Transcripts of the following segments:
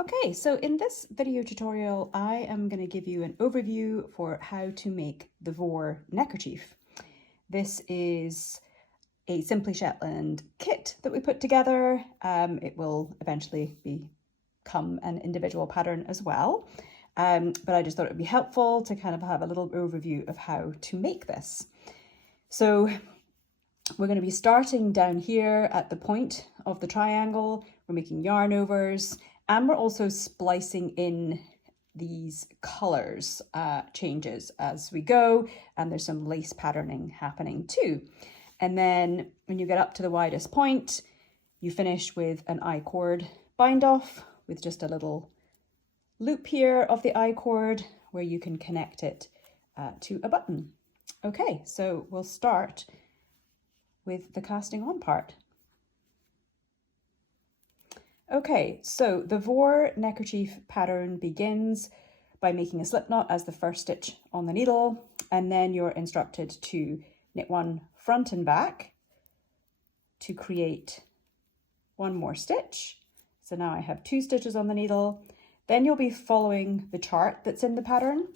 Okay, so in this video tutorial, I am going to give you an overview for how to make the Voar Neckerchief. This is a Simply Shetland kit that we put together. It will eventually become an individual pattern as well. But I just thought it would be helpful to kind of have a little overview of how to make this. So we're going to be starting down here at the point of the triangle. We're making yarn overs. And we're also splicing in these colors changes as we go. And there's some lace patterning happening too. And then when you get up to the widest point, you finish with an I-cord bind off with just a little loop here of the I-cord where you can connect it to a button. Okay, so we'll start with the casting on part. Okay, so the Voar Neckerchief pattern begins by making a slip knot as the first stitch on the needle, and then you're instructed to knit one front and back to create one more stitch. So now I have 2 stitches on the needle. Then you'll be following the chart that's in the pattern,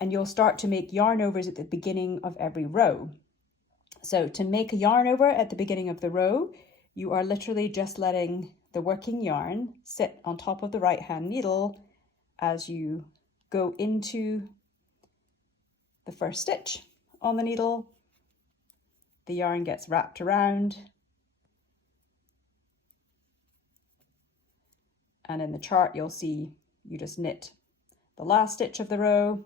and you'll start to make yarn overs at the beginning of every row. So to make a yarn over at the beginning of the row, you are literally just letting the working yarn sit on top of the right hand needle as you go into the first stitch on the needle. The yarn gets wrapped around, and in the chart you'll see you just knit the last stitch of the row,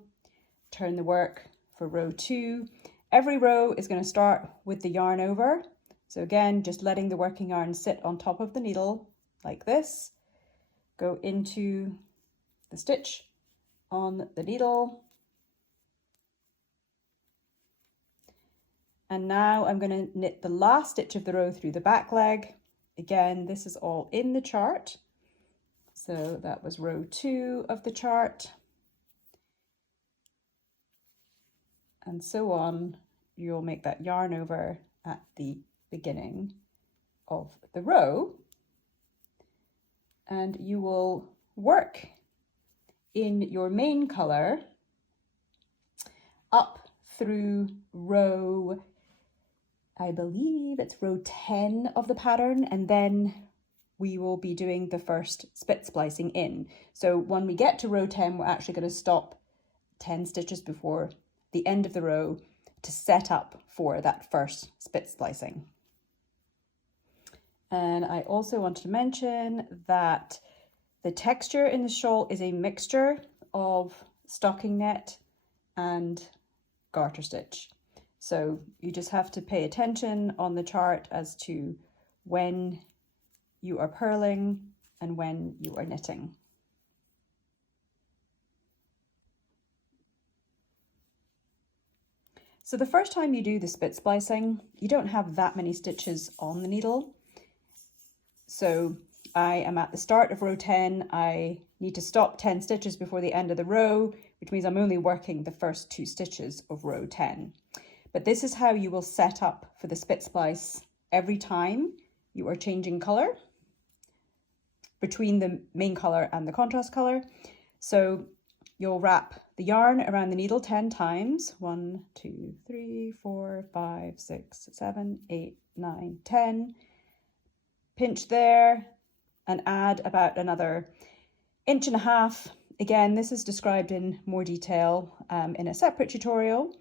turn the work for row 2. Every row is going to start with the yarn over. So again, just letting the working yarn sit on top of the needle like this, go into the stitch on the needle. And now I'm going to knit the last stitch of the row through the back leg. Again, this is all in the chart. So that was row 2 of the chart. And so on, you'll make that yarn over at the beginning of the row. And you will work in your main color up through row, I believe it's row 10 of the pattern, and then we will be doing the first spit splicing in. So when we get to row 10, we're actually going to stop 10 stitches before the end of the row to set up for that first spit splicing. And I also wanted to mention that the texture in the shawl is a mixture of stocking net and garter stitch. So you just have to pay attention on the chart as to when you are purling and when you are knitting. So the first time you do the spit splicing, you don't have that many stitches on the needle. So I am at the start of row 10. I need to stop 10 stitches before the end of the row, which means I'm only working the first 2 stitches of row 10. But this is how you will set up for the spit splice every time you are changing color between the main color and the contrast color. So you'll wrap the yarn around the needle 10 times. 1, 2, 3, 4, 5, 6, 7, 8, 9, 10. Pinch there and add about another 1.5 inches. Again, this is described in more detail in a separate tutorial,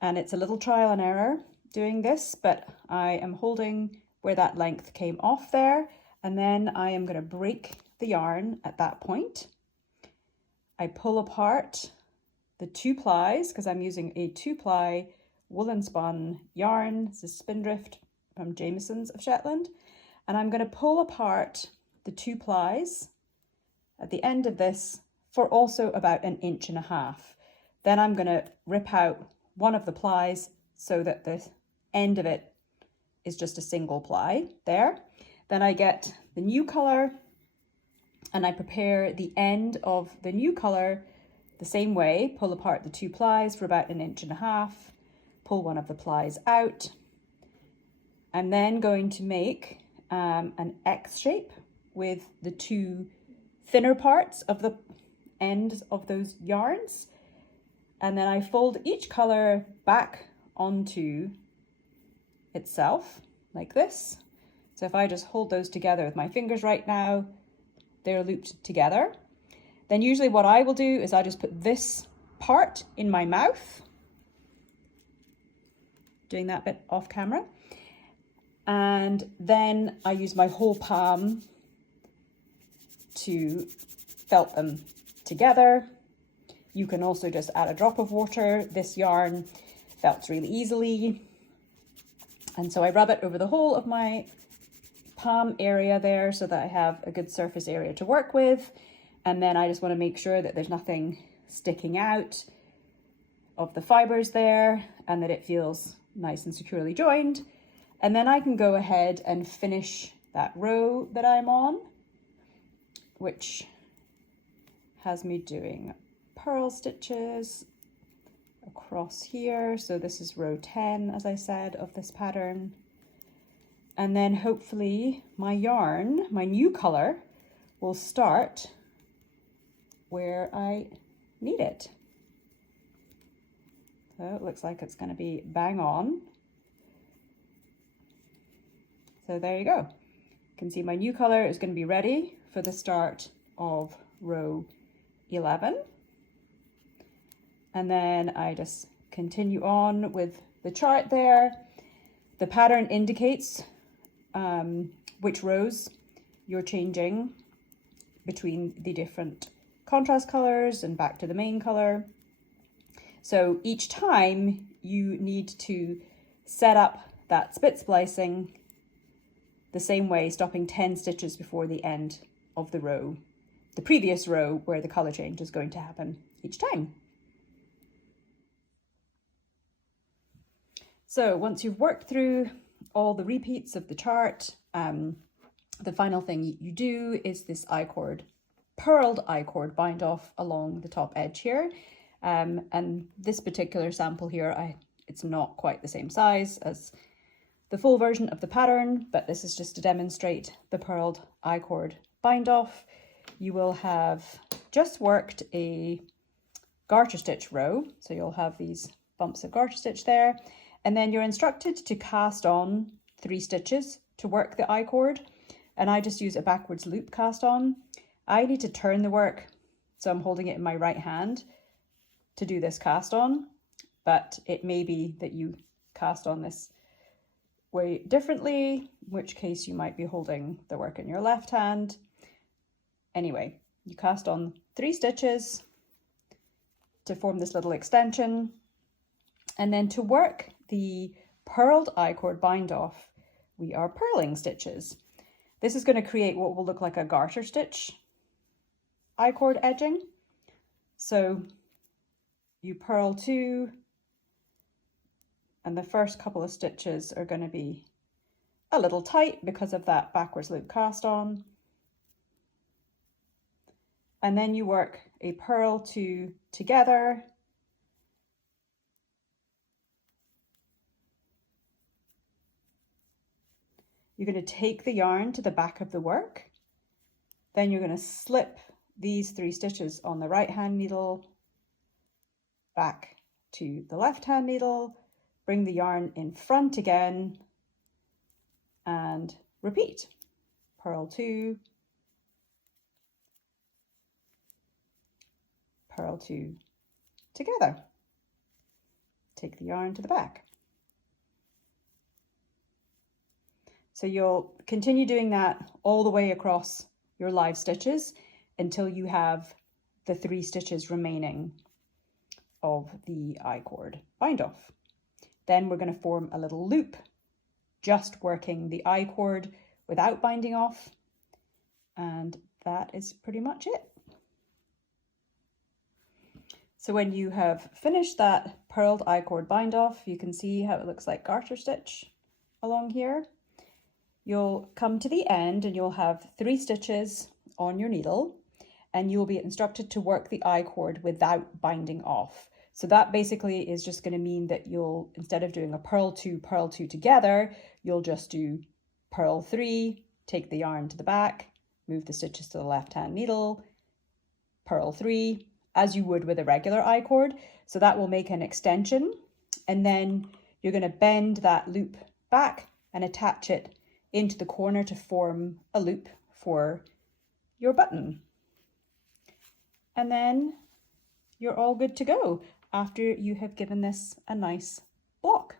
and it's a little trial and error doing this, but I am holding where that length came off there, and then I am going to break the yarn at that point. I pull apart the 2 plies because I'm using a 2-ply woolen spun yarn. This is Spindrift from Jamieson's of Shetland. And I'm going to pull apart the 2 plies at the end of this for also about 1.5 inches. Then I'm going to rip out one of the plies so that the end of it is just a single ply there. Then I get the new color and I prepare the end of the new color the same way, pull apart the 2 plies for about 1.5 inches, pull one of the plies out. I'm then going to make an X shape with the 2 thinner parts of the ends of those yarns. And then I fold each color back onto itself like this. So if I just hold those together with my fingers right now, they're looped together. Then usually what I will do is I just put this part in my mouth, doing that bit off camera. And then I use my whole palm to felt them together. You can also just add a drop of water. This yarn felts really easily. And so I rub it over the whole of my palm area there so that I have a good surface area to work with. And then I just want to make sure that there's nothing sticking out of the fibers there and that it feels nice and securely joined. And then I can go ahead and finish that row that I'm on, which has me doing purl stitches across here. So this is row 10, as I said, of this pattern. And then hopefully my yarn, my new color, will start where I need it. So it looks like it's going to be bang on. So there you go. You can see my new color is going to be ready for the start of row 11. And then I just continue on with the chart there. The pattern indicates which rows you're changing between the different contrast colors and back to the main color. So each time you need to set up that spit splicing the same way, stopping 10 stitches before the end of the row, the previous row where the color change is going to happen each time. So once you've worked through all the repeats of the chart, the final thing you do is this purled I-cord bind off along the top edge here. And this particular sample here, it's not quite the same size as the full version of the pattern, but this is just to demonstrate the purled I-cord bind off. You will have just worked a garter stitch row, so you'll have these bumps of garter stitch there, and then you're instructed to cast on 3 stitches to work the I-cord, and I just use a backwards loop cast on. I need to turn the work, so I'm holding it in my right hand to do this cast on, but it may be that you cast on this way differently, in which case you might be holding the work in your left hand. Anyway, you cast on 3 stitches to form this little extension, and then to work the purled I-cord bind off, we are purling stitches. This is going to create what will look like a garter stitch I-cord edging. So you purl 2, and the first couple of stitches are going to be a little tight because of that backwards loop cast on. And then you work a purl 2 together. You're going to take the yarn to the back of the work. Then you're going to slip these 3 stitches on the right hand needle back to the left hand needle, bring the yarn in front again, and repeat. Purl 2, purl 2 together. Take the yarn to the back. So you'll continue doing that all the way across your live stitches until you have the 3 stitches remaining of the I-cord bind off. Then we're going to form a little loop, just working the I-cord without binding off, and that is pretty much it. So when you have finished that purled I-cord bind off, you can see how it looks like garter stitch along here. You'll come to the end and you'll have 3 stitches on your needle, and you'll be instructed to work the I-cord without binding off. So that basically is just going to mean that you'll, instead of doing a purl 2 together, you'll just do purl 3, take the yarn to the back, move the stitches to the left-hand needle, purl 3, as you would with a regular I-cord. So that will make an extension, and then you're going to bend that loop back and attach it into the corner to form a loop for your button. And then you're all good to go after you have given this a nice block.